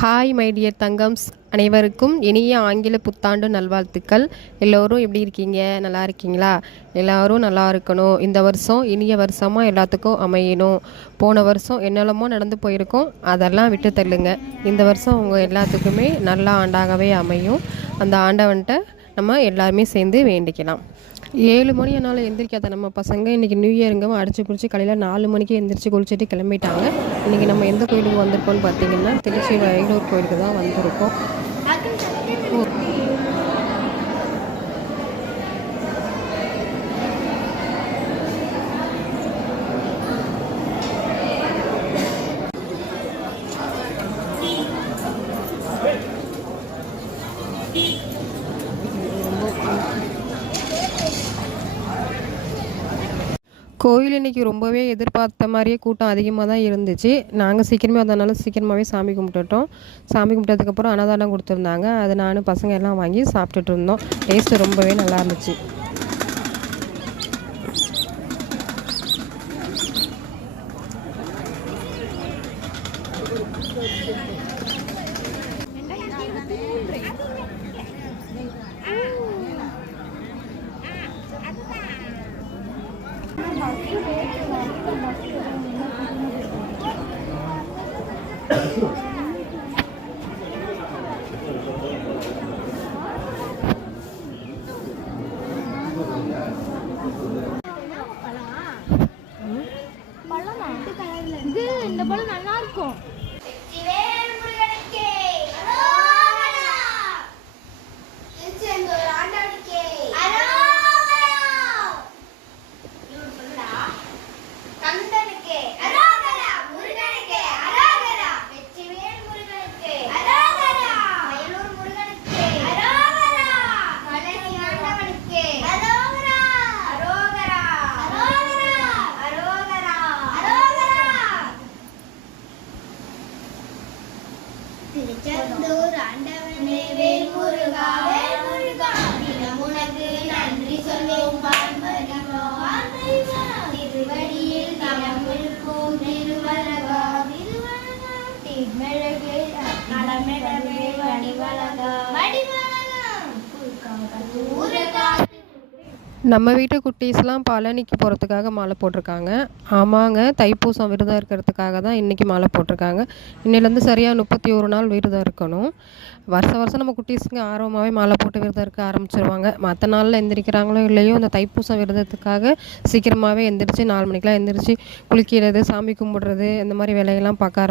Hi my dear தங்கம்ஸ், அனைவருக்கும் இனிய ஆங்கில புத்தாண்டு நல்வாழ்த்துக்கள். எல்லோரும் எப்படி இருக்கீங்க? நல்லா இருக்கீங்களா? எல்லோரும் நல்லா இருக்கணும். இந்த வருஷம் இனிய வருஷமாக எல்லாத்துக்கும் அமையணும். போன வருஷம் என்னெல்லாமோ நடந்து போயிருக்கோம், அதெல்லாம் விட்டு தள்ளுங்க. இந்த வருஷம் உங்கள் எல்லாத்துக்குமே நல்ல ஆண்டாகவே அமையும். அந்த ஆண்டவன்கிட்ட நம்ம எல்லாருமே சேர்ந்து வேண்டிக்கலாம். 7 மணி ஆனாலும் எந்திரிக்காத நம்ம பசங்க இன்றைக்கி நியூ இயருங்க அடிச்சு பிடிச்சி காலையில் 4 மணிக்கே எந்திரிச்சு குளிச்சுட்டு கிளம்பிட்டாங்க. இன்றைக்கி நம்ம எந்த கோயிலுக்கு வந்திருக்கோம்னு பார்த்தீங்கன்னா, திருச்சி வைணூர் கோயிலுக்கு தான் வந்திருக்கோம். கோயில் இன்றைக்கி ரொம்பவே எதிர்பார்த்த மாதிரியே கூட்டம் அதிகமாக தான் இருந்துச்சு. நாங்கள் சீக்கிரமே வந்ததுனால சீக்கிரமாகவே சாமி கும்பிட்டுட்டோம். சாமி கும்பிட்டதுக்கப்புறம் அன்னதானம் கொடுத்துருந்தாங்க. அது நானும் பசங்க எல்லாம் வாங்கி சாப்பிட்டுட்டு இருந்தோம். டேஸ்ட்டு ரொம்பவே நல்லா இருந்துச்சு. இந்த பழம் நல்லா இருக்கும். திருச்செந்தூர் ஆண்டவனே வேல் முருகா வேல் முருகா, உனக்கு நன்றி சொல்லும் திருவடியில் தினமிருக்கும் திருவரகா திருவரகா திமெழகு நடமெடவே வடிவழகா வடிவழகா ஊரகா. நம்ம வீட்டு குட்டீஸ்லாம் பழனிக்கு போகிறதுக்காக மாலை போட்டிருக்காங்க. ஆமாங்க, தைப்பூசம் விரதம் இருக்கிறதுக்காக தான் இன்றைக்கி மாலை போட்டிருக்காங்க. இன்னிலேருந்து சரியாக 31 நாள் விரதம் இருக்கணும். வருஷம் நம்ம குட்டீஸுங்க ஆர்வமாகவே மாலை போட்டு விரதம் இருக்க ஆரம்பிச்சிருவாங்க. மற்ற நாளில் எந்திரிக்கிறாங்களோ இல்லையோ, இந்த தைப்பூசம் விரதத்துக்காக சீக்கிரமாகவே எந்திரிச்சு 4 மணிக்கெலாம் எந்திரிச்சு குளிக்கிறது, சாமி கும்பிடுறது, இந்த மாதிரி வேலையெல்லாம் பார்க்க